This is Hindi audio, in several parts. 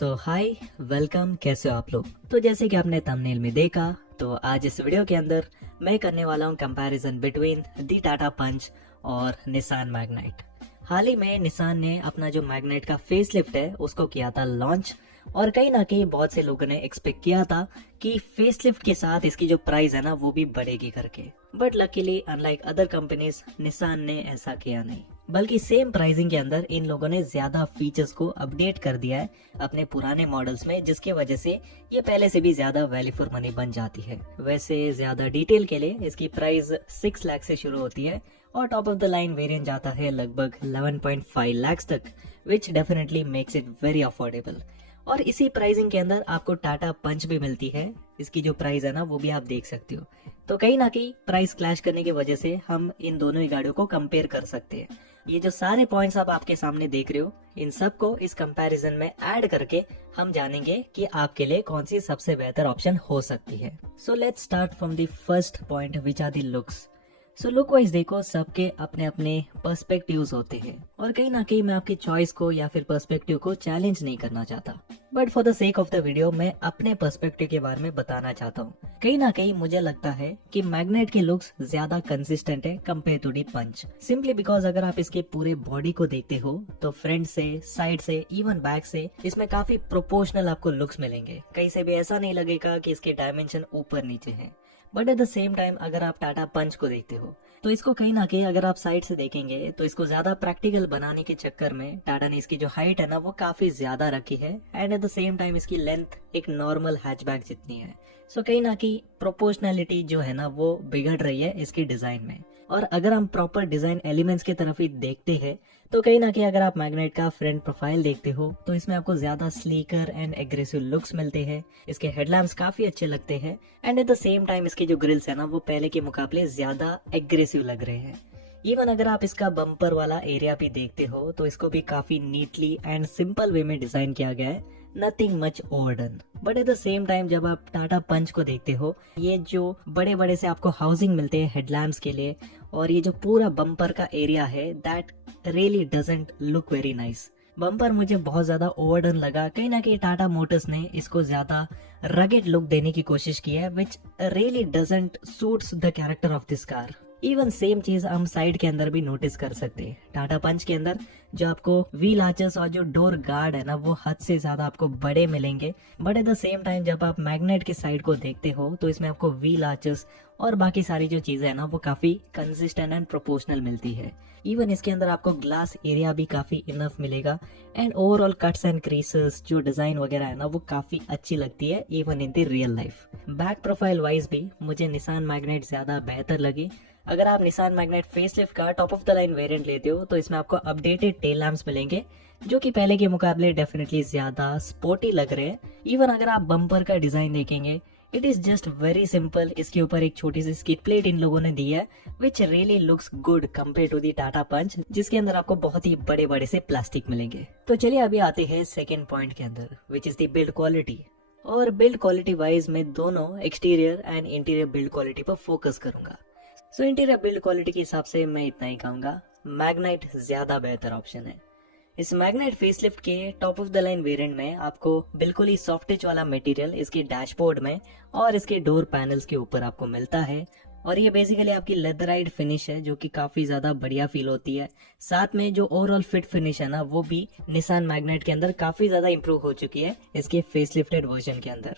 सो हाय वेलकम, कैसे हो आप लोग। तो जैसे कि आपने थंबनेल में देखा, तो आज इस वीडियो के अंदर मैं करने वाला हूँ कंपैरिजन बिटवीन दी टाटा पंच और निसान मैग्नाइट। हाल ही में निसान ने अपना जो मैग्नाइट का फेसलिफ्ट है उसको किया था लॉन्च, और कहीं ना कहीं बहुत से लोगों ने एक्सपेक्ट किया था कि फेसलिफ्ट के साथ इसकी जो प्राइस है ना वो भी बढ़ेगी करके। But luckily unlike other companies Nissan ने ऐसा किया नहीं, बल्कि सेम प्राइसिंग के अंदर इन लोगों ने ज्यादा फीचर्स को अपडेट कर दिया है अपने पुराने मॉडल्स में, जिसकी वजह से ये पहले से भी ज्यादा वैल्यू फॉर मनी बन जाती है। वैसे ज्यादा डिटेल के लिए इसकी प्राइस 6 लाख से शुरू होती है और top of the line variant जाता है लगभग 11.5 लाख तक, विच definitely makes it very affordable. और इसी प्राइसिंग के अंदर आपको टाटा पंच भी मिलती है। इसकी जो प्राइस है ना वो भी आप देख सकते हो। तो कहीं ना कहीं प्राइस क्लैश करने की वजह से हम इन दोनों ही गाड़ियों को कंपेयर कर सकते हैं। ये जो सारे पॉइंट्स आप आपके सामने देख रहे हो, इन सब को इस कंपैरिजन में ऐड करके हम जानेंगे कि आपके लिए कौन सी सबसे बेहतर ऑप्शन हो सकती है। So let's start from the first point which are the looks. So look wise देखो, सबके अपने अपने पर्सपेक्टिव्स होते हैं, और कहीं ना कहीं मैं आपकी चॉइस को या फिर पर्सपेक्टिव को चैलेंज नहीं करना चाहता, but for the sake of the video मैं अपने पर्सपेक्टिव के बारे में बताना चाहता हूँ। कहीं ना कहीं मुझे लगता है कि मैग्नेट के लुक्स ज्यादा कंसिस्टेंट है compare to the Punch, simply because अगर आप इसके पूरे बॉडी को देखते हो तो फ्रंट से, साइड से, इवन बैक से इसमें काफी प्रोपोर्शनल आपको लुक्स मिलेंगे। कहीं से भी ऐसा नहीं लगेगा कि इसके डायमेंशन ऊपर नीचे है। But at the same time अगर आप टाटा पंच को देखते हो तो इसको कहीं ना कहीं अगर आप साइड से देखेंगे तो इसको ज्यादा प्रैक्टिकल बनाने के चक्कर में टाटा ने इसकी जो हाइट है ना वो काफी ज्यादा रखी है, and at the same time इसकी लेंथ एक नॉर्मल हैचबैक जितनी है। सो कहीं ना कहीं प्रोपोर्शनैलिटी जो है ना वो बिगड़ रही है इसकी डिजाइन में। और अगर हम प्रॉपर डिजाइन एलिमेंट्स की तरफ ही देखते हैं तो कहीं ना कहीं अगर आप मैग्नेट का फ्रंट प्रोफाइल देखते हो तो इसमें आपको ज्यादा स्लीकर एंड एग्रेसिव लुक्स मिलते हैं। इसके हेडलैम्प्स काफी अच्छे लगते हैं, and at the same time इसके जो ग्रिल्स है ना वो पहले के मुकाबले ज्यादा एग्रेसिव लग रहे हैं। इवन अगर आप इसका बम्पर वाला एरिया भी देखते हो तो इसको भी काफी नीटली एंड सिंपल वे में डिजाइन किया गया है, nothing much overdone. But at the same time जब आप टाटा पंच को देखते हो, ये जो बड़े बड़े से आपको हाउसिंग मिलते हैं हेडलैम्प्स के लिए, और ये जो पूरा बम्पर का एरिया है, that really doesn't look very nice. Bumper मुझे बहुत ज्यादा ओवरडन लगा। कहीं ना कहीं टाटा मोटर्स ने इसको ज्यादा रगेड लुक देने की कोशिश की है, which really doesn't suits the character of this car. Even same चीज हम साइड के अंदर भी नोटिस कर सकते हैं। टाटा पंच के अंदर जो आपको व्हील आर्चेस और जो डोर गार्ड है ना वो हद से ज्यादा आपको बड़े मिलेंगे। But at the same time जब आप मैग्नेट की साइड को देखते हो तो इसमें आपको व्हील आर्चेस और बाकी सारी जो चीजें है ना वो काफी कंसिस्टेंट एंड प्रोपोर्शनल मिलती है। इवन इसके अंदर आपको ग्लास एरिया भी काफी इनफ मिलेगा, and overall cuts and creases जो डिजाइन वगैरह है ना वो काफी अच्छी लगती है even in the real life. Back profile wise भी मुझे निसान मैग्नेट ज्यादा बेहतर लगी। अगर आप निसान मैग्नेट फेसलिफ्ट का top of the line variant लेते हो तो इसमें आपको अपडेटेड टेल लैम्प्स मिलेंगे, जो कि पहले के मुकाबले डेफिनेटली ज्यादा स्पोर्टी लग रहे हैं। इवन अगर आप बम्पर का डिजाइन देखेंगे, it is just very simple. इसके ऊपर एक छोटी सी स्किड प्लेट इन लोगों ने दी है, which really looks good compare to the Tata Punch, जिसके अंदर आपको बहुत ही बड़े बड़े से प्लास्टिक मिलेंगे। तो चलिए अभी आते हैं सेकेंड पॉइंट के अंदर, विच इज द बिल्ड क्वालिटी। और बिल्ड क्वालिटी वाइज मैं दोनों exterior and interior build quality पर फोकस करूंगा। सो इंटीरियर बिल्ड क्वालिटी के हिसाब से मैं इतना ही कहूंगा, मैग्नाइट ज्यादा बेहतर ऑप्शन है। इस मैग्नेट फेसलिफ्ट के top of the line variant में आपको बिल्कुल ही सॉफ्ट टच वाला मटेरियल इसके डैशबोर्ड में और इसके डोर पैनल्स के ऊपर आपको मिलता है, और ये बेसिकली आपकी लेदराइड फिनिश है जो कि काफी ज्यादा बढ़िया फील होती है। साथ में जो ओवरऑल फिट फिनिश है ना वो भी निसान मैग्नेट के अंदर काफी ज्यादा इंप्रूव हो चुकी है इसके फेसलिफ्टेड वर्जन के अंदर।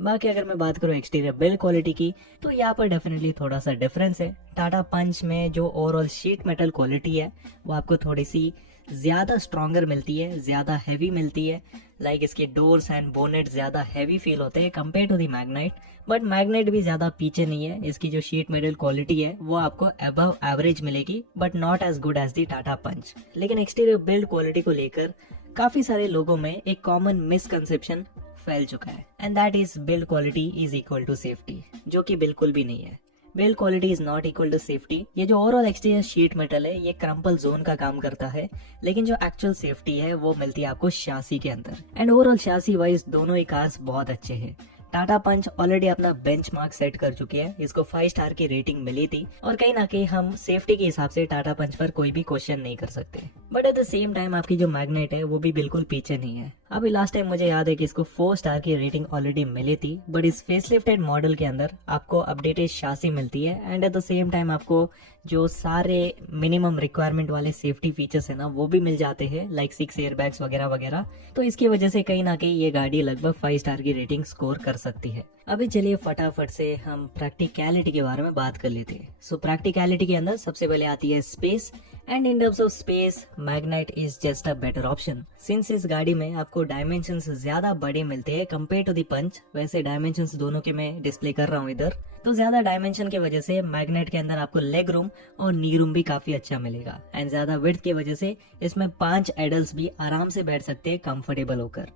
बाकी अगर मैं बात करूँ एक्सटीरियर बिल्ड क्वालिटी की तो यहाँ पर डेफिनेटली थोड़ा सा डिफरेंस है। टाटा पंच में जो ओवरऑल शीट मेटल क्वालिटी है वो आपको थोड़ी सी ज्यादा स्ट्रॉन्गर मिलती है, ज्यादा हैवी मिलती है। लाइक इसके डोर्स एंड बोनेट ज्यादा हैवी फील होते हैं compare to the Magnite, but Magnite भी ज्यादा पीछे नहीं है। इसकी जो शीट मेटल क्वालिटी है वो आपको अबव एवरेज मिलेगी, but not as good as the Tata Punch. लेकिन एक्सटीरियर बिल्ड क्वालिटी को लेकर काफी सारे लोगों में एक कॉमन मिसकंसेप्शन फैल चुका है, and that is build quality is equal to safety, जो कि बिल्कुल भी नहीं है। Build quality is not equal to safety. ये जो ओवरऑल एक्सटीरियर शीट मेटल है ये क्रम्पल जोन का काम करता है, लेकिन जो एक्चुअल सेफ्टी है वो मिलती है आपको शासी के अंदर। एंड ओवरऑल शासी वाइज दोनों ही कार्स बहुत अच्छे हैं। टाटा पंच ऑलरेडी अपना बेंचमार्क सेट कर चुकी है, इसको 5 स्टार की रेटिंग मिली थी, और कहीं ना कहीं हम सेफ्टी के हिसाब से टाटा पंच पर कोई भी क्वेश्चन नहीं कर सकते। But at the same time आपकी जो मैग्नेट है वो भी बिल्कुल पीछे नहीं है। अभी लास्ट टाइम मुझे याद है कि इसको 4 स्टार की रेटिंग ऑलरेडी मिली थी, बट इस फेसलिफ्टेड मॉडल के अंदर आपको अपडेटेड शासी मिलती है and at the same time आपको जो सारे मिनिमम रिक्वायरमेंट वाले सेफ्टी फीचर्स है ना वो भी मिल जाते हैं, लाइक 6 एयरबैग्स वगैरह वगैरह। तो इसकी वजह से कहीं ना कहीं ये गाड़ी लगभग 5 स्टार की रेटिंग स्कोर कर सकती है। अभी चलिए फटाफट से हम प्रैक्टिकलिटी के बारे में बात कर लेते हैं। सो प्रैक्टिकलिटी के अंदर सबसे पहले आती है space, and in terms of space Magnite is just a better option, since इस गाड़ी में आपको डायमेंशंस ज्यादा बड़े मिलते हैं कंपेयर टू दी पंच। वैसे डायमेंशंस दोनों के मैं डिस्प्ले कर रहा हूँ इधर, तो ज्यादा डायमेंशन की वजह से मैग्नेट के अंदर आपको लेग रूम और नी रूम भी काफी अच्छा मिलेगा, एंड ज्यादा विड्थ की वजह से इसमें 5 एडल्ट्स भी आराम से बैठ सकते हैं कंफर्टेबल होकर।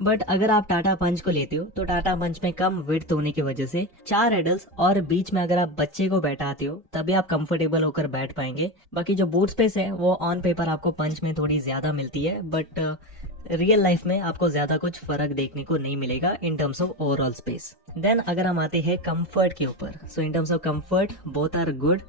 बट अगर आप टाटा पंच को लेते हो तो टाटा पंच में कम विड्थ होने की वजह से 4 एडल्ट्स और बीच में अगर आप बच्चे को बैठाते हो तभी आप कंफर्टेबल होकर बैठ पाएंगे। बाकी जो बूट स्पेस है वो ऑन पेपर आपको पंच में थोड़ी ज्यादा मिलती है, बट रियल लाइफ में आपको ज्यादा कुछ फर्क देखने को नहीं मिलेगा in terms of overall space. Then अगर हम आते हैं कंफर्ट के ऊपर, so in terms of comfort both are good.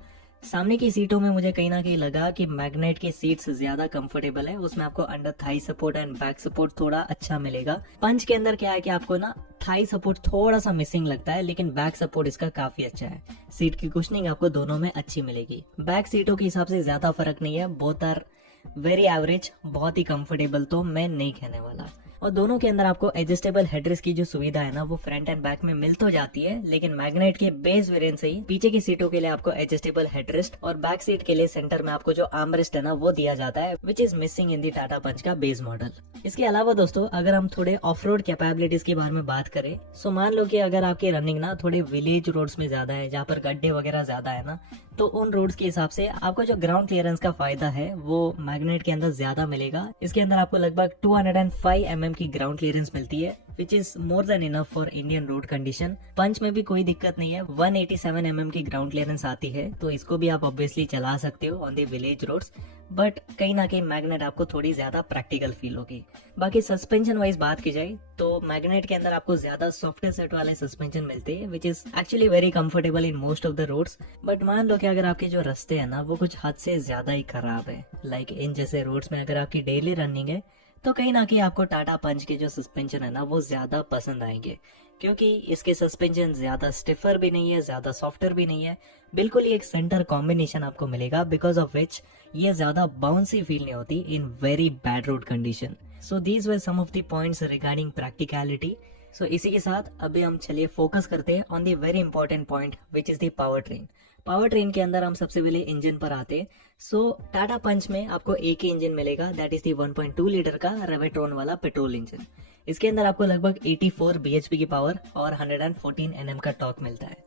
सामने की सीटों में मुझे कहीं ना कहीं लगा कि मैग्नेट की सीट्स ज्यादा कंफर्टेबल है, उसमें आपको under Thai support and back support थोड़ा अच्छा मिलेगा। पंच के अंदर क्या है कि आपको ना थाई सपोर्ट थोड़ा सा मिसिंग लगता है, लेकिन बैक सपोर्ट इसका काफी अच्छा है। सीट की कुशनिंग आपको दोनों में अच्छी मिलेगी। बैक सीटों के हिसाब से ज्यादा फर्क नहीं है, बोथ आर वेरी एवरेज, बहुत ही कंफर्टेबल तो मैं नहीं कहने वाला। और दोनों के अंदर आपको एडजस्टेबल हेडरेस्ट की जो सुविधा है ना वो फ्रंट एंड बैक में मिल तो जाती है, लेकिन मैग्नेट के बेस वेरिएंट से ही पीछे की सीटों के लिए आपको एडजस्टेबल हेडरेस्ट और बैक सीट के लिए सेंटर में आपको जो आर्मरेस्ट है ना वो दिया जाता है, विच इज मिसिंग इन दी टाटा पंच का बेस मॉडल। इसके अलावा दोस्तों अगर हम थोड़े ऑफ रोड कैपेबिलिटीज के बारे में बात करें, सो मान लो कि अगर आपकी रनिंग ना थोड़े विलेज रोड्स में ज्यादा है, जहाँ पर गड्ढे वगैरह ज्यादा है ना, तो उन रोड्स के हिसाब से आपको जो ग्राउंड क्लियरेंस का फायदा है वो मैग्नेट के अंदर ज्यादा मिलेगा। इसके अंदर आपको लगभग 205 mm की ग्राउंड क्लियरेंस मिलती है, which is more than enough for Indian road condition. Punch में भी कोई दिक्कत नहीं है, 187 mm की ग्राउंड क्लियरेंस आती है, तो इसको भी आप ऑब्वियसली चला सकते हो on the village roads, but कहीं ना कहीं मैग्नेट आपको थोड़ी ज्यादा प्रैक्टिकल फील होगी। बाकी सस्पेंशन वाइज बात की जाए तो मैग्नेट के अंदर आपको ज्यादा सॉफ्टवेयर सेट वाले सस्पेंशन मिलते हैं, which is actually very comfortable in most of the roads. But मान लो कि अगर आपके जो रास्ते हैं ना वो कुछ हद से ज्यादा ही खराब है, लाइक इन जैसे रोड्स में अगर आपकी डेली रनिंग है, तो कहीं ना कहीं आपको टाटा पंच के जो सस्पेंशन है ना वो ज्यादा पसंद आएंगे, क्योंकि इसके सस्पेंशन ज्यादा स्टिफर भी नहीं है, ज्यादा सॉफ्टवेयर भी नहीं है, बिल्कुल ही एक सेंटर कॉम्बिनेशन आपको मिलेगा, बिकॉज ऑफ विच ये ज्यादा बाउंसी फील नहीं होती in very bad road condition. So these were some of the points regarding practicality. सो इसी के साथ अभी हम चलिए फोकस करते हैं on the very important point which is the power train. Power train के अंदर हम सबसे पहले इंजन पर आते हैं। सो टाटा पंच में आपको एक ही इंजन मिलेगा, दैट इज दी 1.2 लीटर का रेवेट्रॉन वाला पेट्रोल इंजन। इसके अंदर आपको लगभग 84 bhp की पावर और 114 Nm का टॉर्क मिलता है।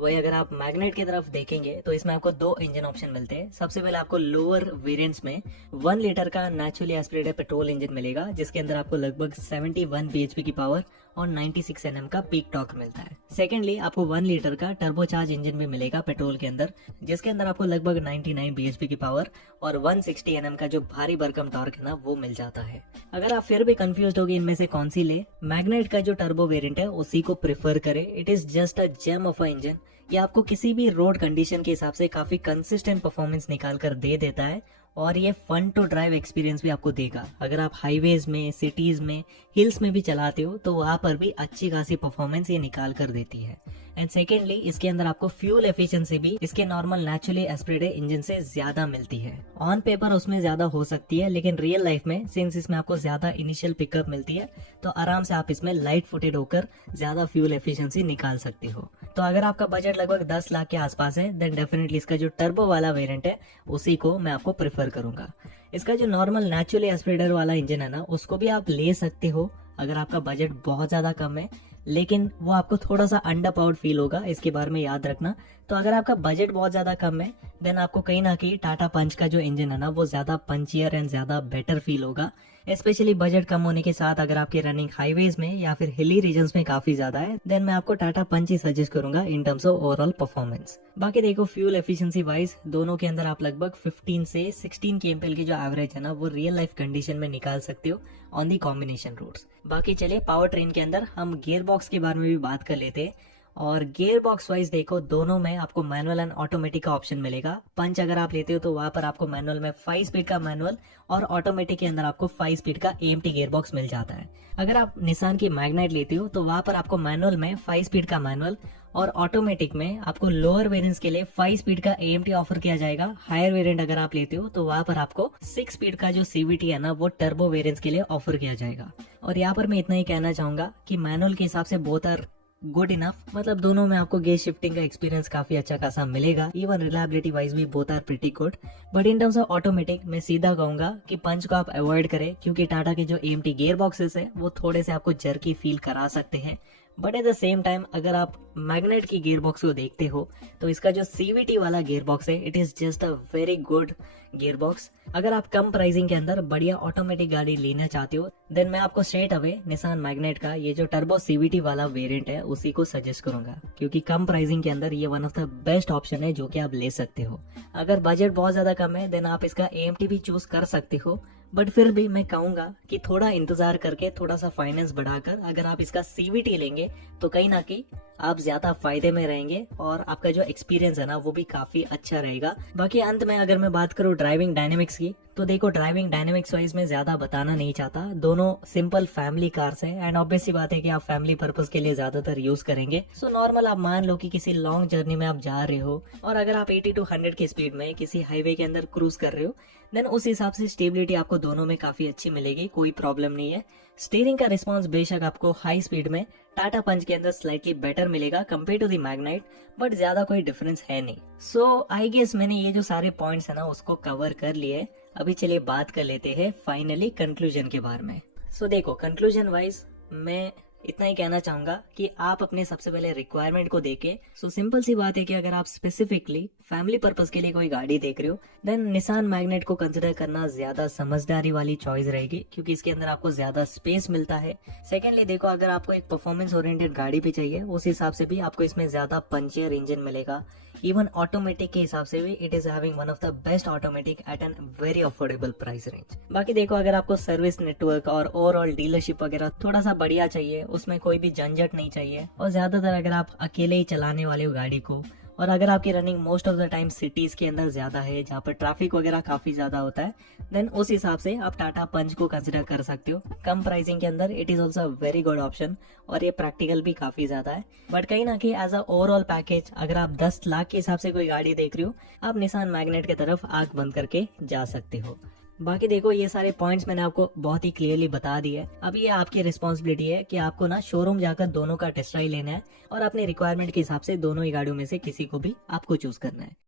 वही अगर आप मैग्नेट की तरफ देखेंगे तो इसमें आपको 2 इंजन ऑप्शन मिलते हैं। सबसे पहले आपको लोअर वेरिएंट्स में 1 लीटर का नेचुरली एस्पिरेटेड पेट्रोल इंजन मिलेगा, जिसके अंदर आपको लगभग 71 bhp की पावर और 96 Nm का पीक टॉर्क मिलता है। सेकेंडली आपको 1 लीटर का टर्बोचार्ज इंजन भी मिलेगा पेट्रोल के अंदर, जिसके अंदर आपको लगभग 99 bhp की पावर और 160 Nm का जो भारी भरकम टॉर्क है ना वो मिल जाता है। अगर आप फिर भी कंफ्यूज होगी इनमें से कौन सी ले, मैग्नेट का जो टर्बो वेरिएंट है उसी को प्रेफर करें। It is just a gem of a engine. ये आपको किसी भी रोड कंडीशन के हिसाब से काफी कंसिस्टेंट परफॉर्मेंस निकाल कर दे देता है, और ये फन टू ड्राइव एक्सपीरियंस भी आपको देगा। अगर आप हाईवेज में, सिटीज में, हिल्स में भी चलाते हो तो वहां पर भी अच्छी खासी परफॉर्मेंस ये निकाल कर देती है। एंड सेकेंडली इसके अंदर आपको फ्यूल एफिशिएंसी भी इसके नॉर्मल नेचुरली एस्पिरेटेड इंजन से ज्यादा मिलती है। ऑन पेपर उसमें ज्यादा हो सकती है, लेकिन रियल लाइफ में सिंस इसमें आपको ज्यादा इनिशियल पिकअप मिलती है तो आराम से आप इसमें लाइट फुटेड होकर ज्यादा फ्यूल एफिशिएंसी निकाल सकते हो। तो अगर आपका बजट लगभग 10 लाख के आसपास है देन डेफिनेटली इसका जो टर्बो वाला वेरिएंट है उसी को मैं आपको प्रेफर करूंगा। इसका जो नॉर्मल नेचुरली एस्पिरेटेड वाला इंजन है ना उसको भी आप ले सकते हो अगर आपका बजट बहुत ज्यादा कम है, लेकिन वो आपको थोड़ा सा अंडर पावर्ड फील होगा, इसके बारे में याद रखना। तो अगर आपका बजट बहुत ज्यादा कम है देन आपको कहीं ना कहीं टाटा पंच का जो इंजन है ना वो ज्यादा पंचियर एंड ज्यादा बेटर फील होगा। स्पेशली बजट कम होने के साथ अगर आपकी रनिंग हाईवेज में या फिर हिली रीजन्स में काफी ज्यादा है देन मैं आपको टाटा पंच ही सजेस्ट करूंगा इन टर्म्स ऑफ ओवरऑल परफॉर्मेंस। बाकी देखो फ्यूल एफिशिएंसी वाइज दोनों के अंदर आप लगभग 15 से 16 kmpl की जो एवरेज है ना वो रियल लाइफ कंडीशन में निकाल सकते हो ऑन दी कॉम्बिनेशन रोड्स। बाकी चलिए पावर ट्रेन के अंदर हम गियर बॉक्स के बारे में भी बात कर लेते हैं। और गियर बॉक्स वाइज देखो दोनों में आपको मैनुअल एंड ऑटोमेटिक का ऑप्शन मिलेगा। पंच अगर आप लेते हो तो वहां पर आपको मैनुअल में 5 स्पीड का मैनुअल और ऑटोमेटिक के अंदर आपको 5 स्पीड का एएमटी गियर बॉक्स मिल जाता है। अगर आप निसान की मैग्नाइट लेते हो तो वहां पर आपको मैनुअल में 5 स्पीड का मैनुअल और ऑटोमेटिक में आपको लोअर वेरिएंट्स के लिए 5 स्पीड का एएमटी ऑफर किया जाएगा। हायर वेरिएंट अगर आप लेते हो तो वहां पर आपको 6 स्पीड का जो सीवीटी है ना वो टर्बो वेरिएंट्स के लिए ऑफर किया जाएगा। और यहाँ पर मैं इतना ही कहना चाहूंगा कि मैनुअल के हिसाब से बोथ आर गुड इनफ, मतलब दोनों में आपको गियर शिफ्टिंग का एक्सपीरियंस काफी अच्छा खासा मिलेगा। इवन रिलायबिलिटी वाइज भी both are pretty good. But in terms of automatic मैं सीधा कहूंगा कि पंच को आप अवॉइड करें, क्योंकि टाटा के जो एएमटी गियर बॉक्सेस है वो थोड़े से आपको जर्की फील करा सकते हैं। But at the same time अगर आप मैग्नेट की गियर बॉक्स को देखते हो तो इसका जो सीवीटी वाला गियर बॉक्स है it is just a very good gear box. अगर आप कम प्राइसिंग के अंदर बढ़िया ऑटोमेटिक गाड़ी लेना चाहते हो देन मैं आपको स्ट्रेट अवे निसान मैग्नेट का ये जो टर्बो सीवीटी वाला वेरिएंट है उसी को सजेस्ट करूंगा, क्योंकि कम प्राइसिंग के अंदर ये one of the best option है जो कि आप ले सकते हो। अगर बजट बहुत ज्यादा कम है देन आप इसका एएमटी भी चूज कर सकते हो, बट फिर भी मैं कहूंगा कि थोड़ा इंतजार करके थोड़ा सा फाइनेंस बढ़ाकर अगर आप इसका सीवीटी लेंगे तो कहीं ना कहीं आप ज्यादा फायदे में रहेंगे और आपका जो एक्सपीरियंस है ना वो भी काफी अच्छा रहेगा। बाकी अंत में अगर मैं बात करूँ ड्राइविंग डायनेमिक्स की तो देखो ड्राइविंग डायनेमिक्स वाइज में ज्यादा बताना नहीं चाहता, दोनों सिंपल फैमिली कार्स है एंड ऑब्वियस सी बात है कि आप फैमिली पर्पस के लिए ज्यादातर यूज करेंगे। सो नॉर्मल आप मान लो कि किसी लॉन्ग जर्नी में आप जा रहे हो और अगर आप 80 to 100 की स्पीड में किसी हाईवे के अंदर क्रूज कर रहे हो देन उस हिसाब से स्टेबिलिटी आपको दोनों में काफी अच्छी मिलेगी, कोई प्रॉब्लम नहीं है। स्टीयरिंग का रिस्पॉन्स बेशक आपको हाई स्पीड में टाटा पंच के अंदर स्लाइटली बेटर मिलेगा compare to the Magnite, but ज्यादा कोई डिफरेंस है नहीं। सो आई गेस मैंने ये जो सारे पॉइंट्स है ना उसको कवर कर लिए। अभी चलिए बात कर लेते हैं फाइनली कंक्लूजन के बारे में। सो देखो कंक्लूजन वाइज मैं इतना ही कहना चाहूंगा कि आप अपने सबसे पहले रिक्वायरमेंट को देखें। सो सिंपल सी बात है कि अगर आप स्पेसिफिकली फैमिली पर्पस के लिए कोई गाड़ी देख रहे हो देन निसान मैग्नेट को कंसिडर करना ज्यादा समझदारी वाली चॉइस रहेगी, क्योंकि इसके अंदर आपको ज्यादा स्पेस मिलता है। सेकेंडली देखो अगर आपको एक परफॉर्मेंस ओरिएंटेड गाड़ी भी चाहिए उस हिसाब से भी आपको इसमें ज्यादा पंचियर इंजन मिलेगा। इवन ऑटोमेटिक के हिसाब से भी it is having one of the best automatic at an very affordable price range. बाकी देखो अगर आपको सर्विस नेटवर्क और ओवरऑल डीलरशिप वगैरह थोड़ा सा बढ़िया चाहिए, उसमें कोई भी झंझट नहीं चाहिए और ज्यादातर अगर आप अकेले ही चलाने वाले हो गाड़ी को और अगर आपकी running most of the time cities के अंदर ज्यादा है जहाँ पर ट्रैफिक वगैरह काफी ज्यादा होता है देन उस हिसाब से आप टाटा पंच को कंसिडर कर सकते हो। कम प्राइसिंग के अंदर it is also very good option और ये प्रैक्टिकल भी काफी ज्यादा है। बट कहीं ना कहीं एज अ ओवरऑल पैकेज अगर आप 10 लाख के हिसाब से कोई गाड़ी देख रहे हो आप निसान मैग्नेट की तरफ आंख बंद करके जा सकते हो। बाकी देखो ये सारे पॉइंट्स मैंने आपको बहुत ही क्लियरली बता दिए है। अब ये आपकी रिस्पॉन्सिबिलिटी है कि आपको ना शोरूम जाकर दोनों का टेस्ट ड्राइव लेना है और अपने रिक्वायरमेंट के हिसाब से दोनों ही गाड़ियों में से किसी को भी आपको चूज करना है।